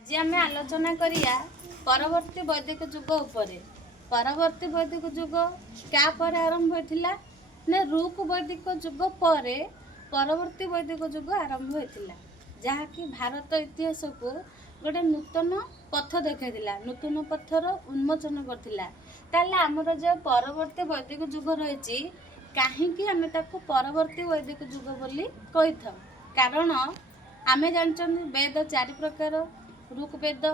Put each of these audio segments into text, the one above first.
आज आम आलोचना करिया परवर्ती वैदिक जुग उपरे। परवर्ती वैदिक जुग क्या पर आरंभ होइथिला ने रूप वैदिक जुग पर परवर्ती वैदिक जुग आरंभ होइथिला, जहा कि भारत इतिहास को गोटे नूतन पथ देखैथिला, नूतन पथर उन्मोचन करथिला। ताले हमर जो परवर्ती वैदिक जुग रहिछि काहेकि आमे ताको परवर्ती वैदिक जुग बोली कहिथाउ, कारण आमे जानछन वेद चारि प्रकार: ऋग्वेद,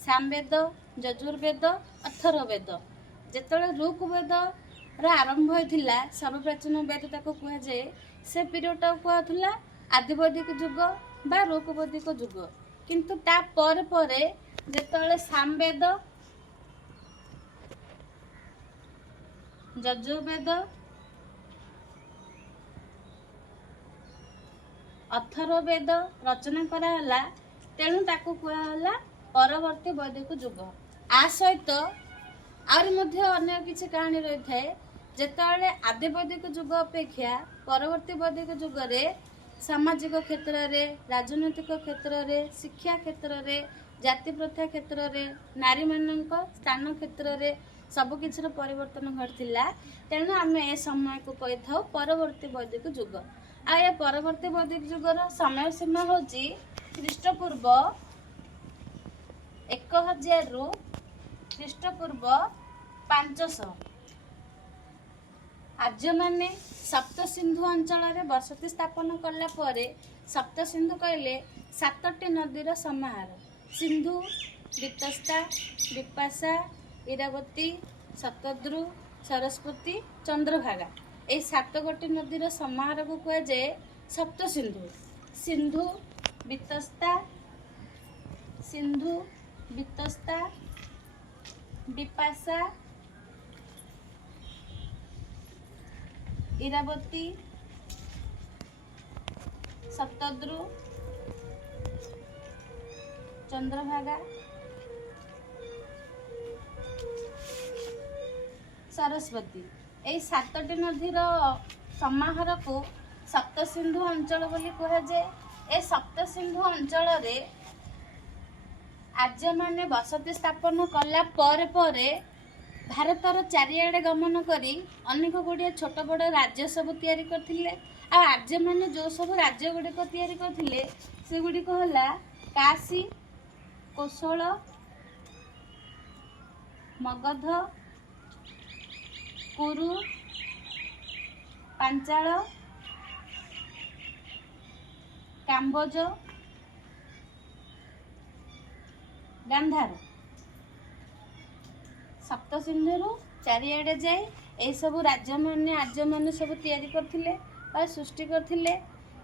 सामवेद, यजुर्वेद, अथर्ववेद। जेतले ऋग्वेद आरंभ होइथिला सर्वप्राचीन वेद ताको कह जाए, से पीरियड कहला आदिवैदिक जुग बा ऋग्वैदिक जुग। किंतु ता पर परे जेतले सामवेद, यजुर्वेद, अथर्ववेद रचना कराला, तेणु ताको कहला परवर्ती वैदिक जुग। आ सहित आर मध्य अन्य किछि कहानी रही थाए। जेतले आदि वैदिक जुग अपेक्षा परवर्ती वैदिक जुग रे सामाजिक क्षेत्र रे, राजनैतिक क्षेत्र रे, शिक्षा क्षेत्र रे, जाति प्रथा क्षेत्र रे, नारी मानक स्थान क्षेत्र रे सब किछि परिवर्तन घटिला। तेणु आमे ए समय को कहि थाउ परवर्ती वैदिक जुग। आ ए परवर्ती वैदिक जुगर समय सीमा होची ख्रीष्टपूर्व 1000 रु ख्रीष्टपूर्व 500। आर्य माने सप्त सिंधु अंचल रे बसति स्थापन कला परे सप्त सिंधु कहले 7टी नदीर समाहार: सिंधु, वितस्ता, विपाशा, इरावती, शतद्रु, सरस्वती, चंद्रभागा। ए 7 गोटी नदीर समाहार को कह जाए सप्त सिंधु। सिंधु, वितस्ता, विपाशा, इरावती, शतद्रु, चंद्रभागा, सरस्वती। ए 7टी नदीर समाहार को सप्त सिंधु अंचल बोली कह जाए। ए सप्त सिंधु अंचल रे आर्य माने बसति स्थापन कला परे परे भारतर चारिआडे गमन करी अनेक गुड़िया छोट बड़ राज्य सब तैयारी करथिले। आ आर्य माने जो सब राज्य गुड़िक तैयारी करथिले से गुड़िक होला काशी, कोशल, मगध, कुरु, पांचाल, काम्बोज, गांधार। सप्त सिंधु चारिआडे जाए ए सब राज्य माने आर्य माने सब तैयारी करथिले और सृष्टि करथिले।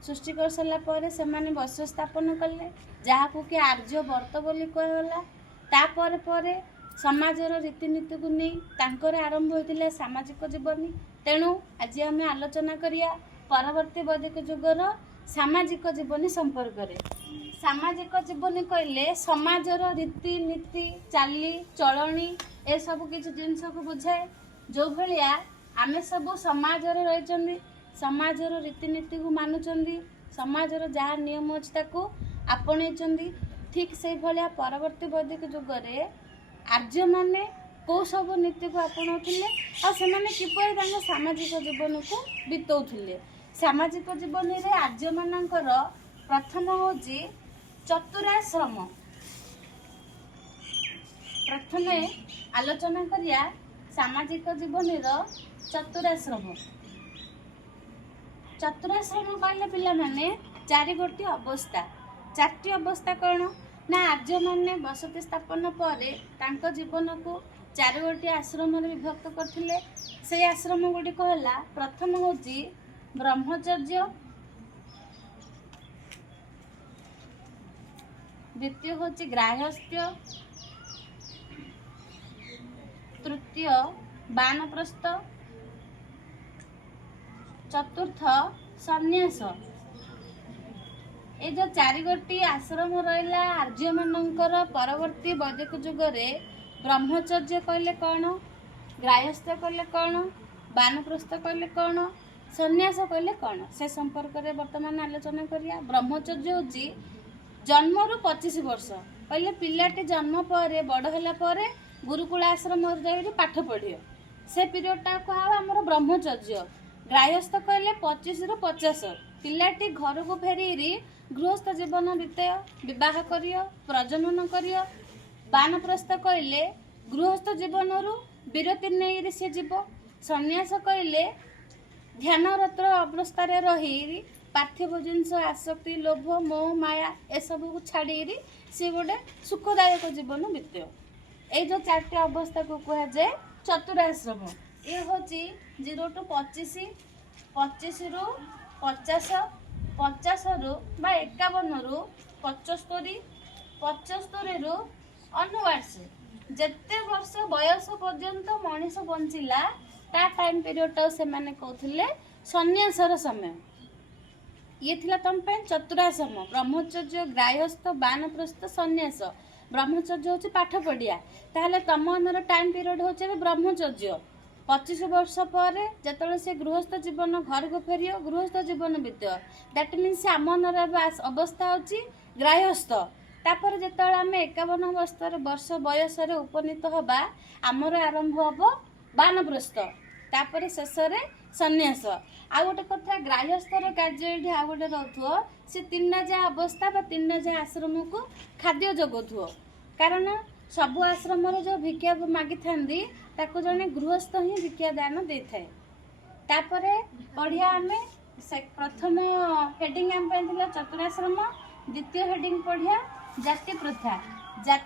सृष्टि कर सारा पर से माने वंश स्थापन कले, जहा को कि आर्य वर्त बोली कहला। ता पर परे समाजर रीतिनीति को नहीं तांकर आरंभ होइतिले सामाजिक जीवनी। तेणु आज आमे आलोचना करिया परवर्ती वैदिक जुगर सामाजिक जीवनी संपर्क रे। सामाजिक जीवनी कहले समाजर रीतिनीति, चाली चलनी ए सब किछि जिनस को बुझाए। जो भलिया आमे सब समाजर रहिचंदी, समाजर रीतिनीति को मानुचंदी, समाजर जहा नियम अछि ताको आपणैचंदी। ठीक से भलिया परवर्ती वैदिक जुगरे आर्य माने को सब नीति को आपणाउथिले आ सेमाने किपरि तांग सामाजिक जीवन को बितौथिले। सामाजिक जीवन रे आर्य मानकर प्रथम होची चतुराश्रम। प्रथमे आलोचना करिया सामाजिक जीवन चतुराश्रम। चतुराश्रम कहले पिला माने 4 गोटी अवस्था। 4टी अवस्था कौन ना आर्य माने बसति स्थापन परे तांको जीवन को 4 गोटी आश्रम रे विभक्त करथिले। से आश्रम गुडी कहला प्रथम होची ब्रह्मचर्य, द्वितीय होची ग्राहस्थ्य, तृतीय बानप्रस्थ, चतुर्थ सन्यास। ए जो 4 गोटी आश्रम रहिला आर्य मानकर परवर्ती वैदिक जुगरे ब्रह्मचर्य कहले कौन, ग्राहस्थ्य कहले कौन, बानप्रस्थ कहले कौन, सन्यास कहले कौन, से संपर्क में वर्तमान आलोचना करिया। ब्रह्मचर्य होची जन्मरू 25 वर्ष कहले पिलाटी जन्म पर बड़ होला पर गुरुकुल आश्रम जाइए पाठ पढ़ियो से पीरियडटा कह आमर ब्रह्मचर्य ग्राह्यस्थ कहले 25 ରୁ 50 पिलाटी घर को फेरी गृहस्थ जीवन बीतय विवाह करियो प्रजनन करियो बानप्रस्थ कहले गृहस्थ जीवन विरति नहीं से जीव सन्यास कहले ध्यानरत अवस्था रही पार्थिव जिनस आसक्ति लोभ मोह माया एसबू को छाड़ी सी गोटे सुखदायक जीवन बीतय ये जो 4टी अवस्था को कह जाए चतुराश्रम ये हूँ 0 to 25 25 ରୁ 50 50 ରୁ 51 ରୁ 75 75 ରୁ onwards जेते वर्ष बयस पर्यंत मनीष बंचिला ता टाइम पीरियड से माने कहथिले सन्यासर समय ये थिला तम पे चतुराश्रम ब्रह्मचर्य ग्राह्यस्थ बानप्रस्थ सन्यास ब्रह्मचर्य होची पाठ पढ़िया ताहले तम अनर टाइम पीरियड होचे ब्रह्मचर्य 25 वर्ष पर जेतले से गृहस्थ जीवन घर को फेरियो गृहस्थ जीवन बीत दैट मीन्स से आम अनर अवस्था होची ग्राह्यस्थ तापर जेतले आम 51 वर्ष बयस उपनीत हवा आमर आरंभ हम बानप्रस्थ तापर शेष सन्यास आ गोटे कथा ग्राह्यस्थर कार्य आ गोटे रोथो से 3 जा अवस्था 3 जा आश्रम को खाद्य जगुथो कारण सबु आश्रम जो भिक्षा मागी थांदी ताको जने गृहस्थ ही भिक्षा दान दे थाए तापर पढ़िया आमे प्रथम हेडिंग आम पाइथिला चतुराश्रम द्वितीय हेडिंग पढ़िया जाति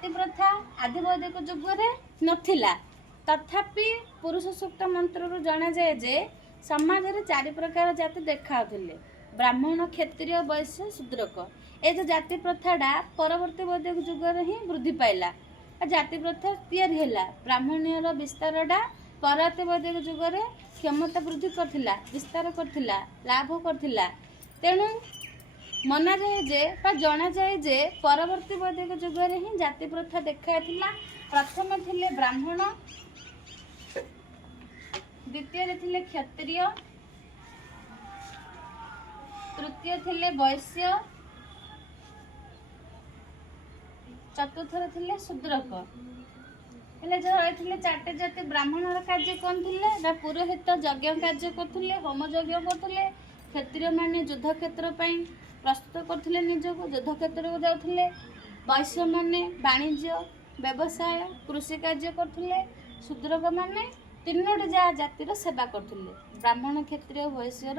प्रथा आदि वैदिक जुगरे नथिला तथापि पुरुष सूक्त मंत्र जना जाए जे समाज रे 4 प्रकार जाति देखाउथिले ब्राह्मण क्षत्रिय वैश्य शूद्रक ए जो जाति प्रथाटा परवर्ती वैदिक जुगर ही वृद्धि पाइला जाति प्रथा तैयारी हैला ब्राह्मण्यर विस्तारटा परवर्ती वैदिक जुगरे क्षमता वृद्धि करथिला विस्तार करथिला लाभ करथिला तेणु मना जाए जे जना जाए जे परवर्ती वैदिक जुगरे ही जाति प्रथा देखाइथिला प्रथम थिले ब्राह्मण द्वितीय थिले क्षत्रिय तृतीय थिले वैश्य चतुर्थ थिले शूद्रक हेले जो रही 4टे जाति ब्राह्मणर कार्य कौन थिले पुरोहित यज्ञ कार्य करथिले होम यज्ञ करथिले क्षत्रिय माने युद्ध क्षेत्र पई प्रस्तुत करथिले निजको युद्ध क्षेत्र को जाउथिले वैश्य माने वाणिज्य व्यवसाय कृषि कार्य करथिले शूद्रक माने 3टी जा जातिर सेवा करथिले ब्राह्मण क्षत्रिय वैश्यर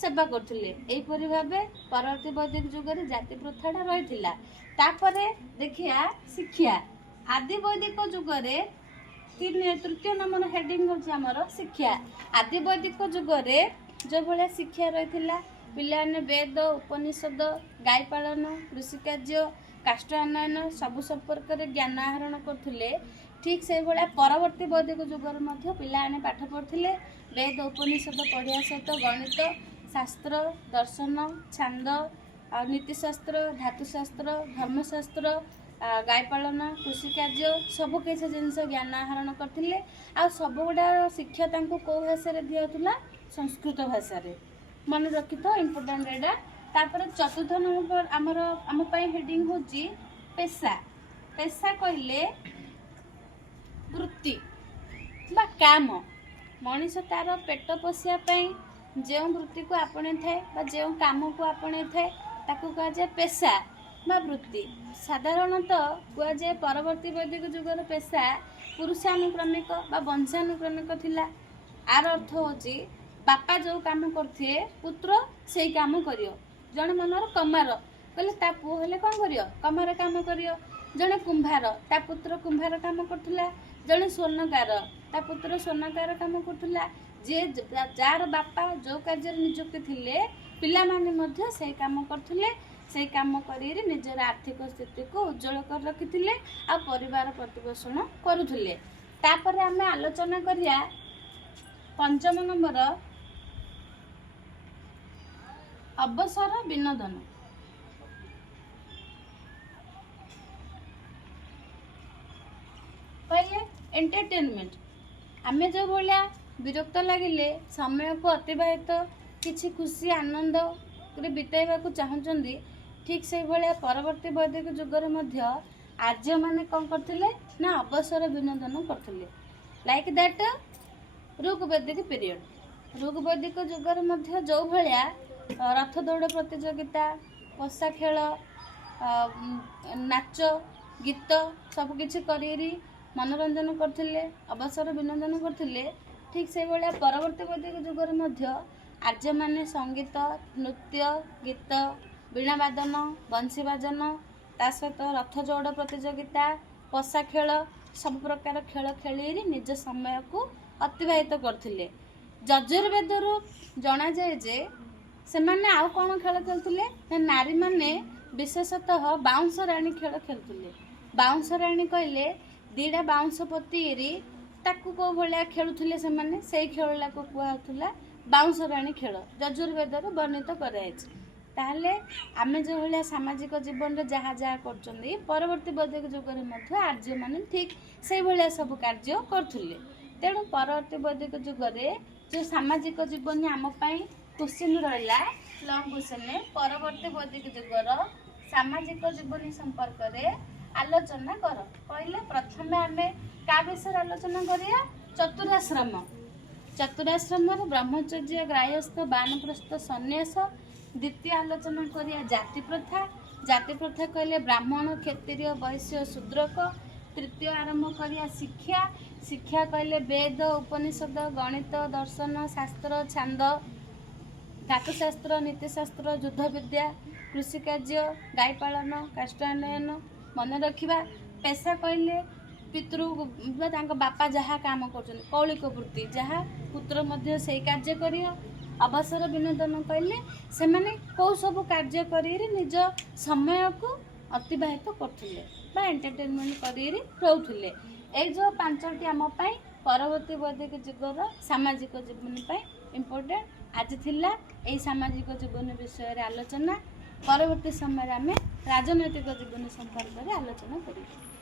सेवा करथिले एही परि भाबे परवर्ती वैदिक जुगरे जाति प्रथाटा रहिथिला तापरे देखिया शिक्षा आदि वैदिक जुगरे तृतीय नंबर हेडिंग होची हमर शिक्षा आदि वैदिक जुगरे जो भले शिक्षा रहिथिला पिलाने वेद उपनिषद गाय पालन कृषि कार्य काष्ठ उन्नयन सबु संपर्क में ज्ञान आहरण करथिले ठीक से भाया परवर्ती वैदिक जुगर मध्य पिलाने पाठ पढ़ुथिले वेद उपनिषद पढ़िया सहित गणित शास्त्र दर्शन छांद नीतिशास्त्र धातुशास्त्र धर्मशास्त्र गाय पालन कृषि कार्य सबु किसी जिनस ज्ञान आहरण करथिले आ सब गुड़ा शिक्षा तांको को भाषा रे दियाउतला संस्कृत भाषा रे मन रखी तो इम्पोर्टेंट एटा तापर चतुर्थ नंबर आमर आम पई हेडिंग होची पेशा पेशा कहले वृत्ति बा काम मनीष तार पेट पोषिया पई जो वृत्ति को आपणे थाए बा जो काम को आपणे थाए ताकू कहा जाए पेशा बा वृत्ति साधारणतः कहा जाए परवर्ती वैदिक जुगर पेशा पुरुषानुक्रमिक बा वंशानुक्रमिक थिला आर अर्थ होची बापा जो काम करथे पुत्र से काम करियो जने मनर कमार कहले ता पुओ हेले कोन करियो कमार काम करियो जने कुंभार ता पुत्र कुंभार काम करथुला जने स्वर्णकार ता पुत्र स्वर्णकार काम करथुला जे जार बापा जो कार्य नियुक्त थिले पिला माने मध्य से काम करथुले से काम करी निजर आर्थिक स्थिति को उज्जवल कर रखिथिले आ परिवार प्रतिपोषण करुथिले तापर आमे आलोचना करिया पंचम नंबर अवसर विनोदन पहले एंटरटेनमेंट आमे जो भलिया विरक्त लगिले समय को अतिबाहित किछि खुशी आनंद रे बिताइबा को चाहउचंदी ठीक से भलिया परवर्ती वैदिक जुगर मध्य आर्य माने कौन करथिले ना अवसर विनोदन करथिले लाइक दैट ऋग्वैदिक पीरियड। ऋग्वैदिक जुगर मध्य जो भलिया रथ दौड़ प्रतियोगिता, पशा खेल, नाच गीत सबकिछि करी मनोरंजन करथिले, अवसर विनोदन करथिले। ठीक से भलिया परवर्ती वैदिक जुगर मध्य आर्य माने संगीत, नृत्य, गीत, वीणा वादन, बंशी बाजन, ता सहित रथ दौड़ प्रतियोगिता, पशा खेल सब प्रकार खेल खेली निज समय को अतिबाहित करथिले। यजुर्वेदरू जना जाए जे सेमाने आउ कौन खेल खेलुले, नारी माने विशेषतः बाउंश राणी खेल खेलुले। बाउंश राणी कहले दीटा बाउंश पति ताकू को भलिया खेलुले सेमाने, सेई खेलला को कुआथुला बाउंश राणी खेल यजुर्वेदरू वर्णित कराइछि। ताहले आमे जो भलिया सामाजिक जीवन रे जहाँ जहाँ करछन्ती परवर्ती वैदिक जुगरे मध्य आर्य माने ठीक से भलिया सब कार्य करथुले। तेणु परवर्ती वैदिक जुगरे जो सामाजिक जीवन आम पाई क्वेश्चन रहा लॉन्ग क्वेश्चन परवर्ती वैदिक जुगर सामाजिक जीवन संपर्क रे आलोचना कर कहले। प्रथमे आमे का विषय आलोचना करिया चतुराश्रम। चतुराश्रम ब्रह्मचर्य, ग्राह्यस्थ, बानप्रस्थ, सन्यास। द्वितीय आलोचना करिया जाति प्रथा। जाति प्रथा कहले ब्राह्मण, क्षत्रिय, वैश्य, शूद्रक। तृतीय आरंभ करिया शिक्षा। शिक्षा कहले वेद, उपनिषद, गणित, दर्शन, शास्त्र, छांद, धातुशास्त्र, नीतिशास्त्र, युद्ध विद्या, कृषि कार्य, गाई पालन, काष्ठान्वयन। मन रखिबा पेशा कहले पितृ बापा जहाँ काम कर कौलिक वृत्ति जहाँ पुत्र मध्य से कार्य करियो। अवसर विनोदन कहले से माने कौ सब कार्य करी निज समय को अतिबाहित करथुले बा एंटरटेनमेंट करी रहउथुले। ए जो पांचटी आम पाई परवर्ती वैदिक जुगर सामाजिक जीवन पाई इम्पोर्टेंट आज थिला। एई सामाजिक जीवन विषय रे आलोचना परवर्ती समय आमे राजनैतिक जीवन संपर्क रे आलोचना करियो।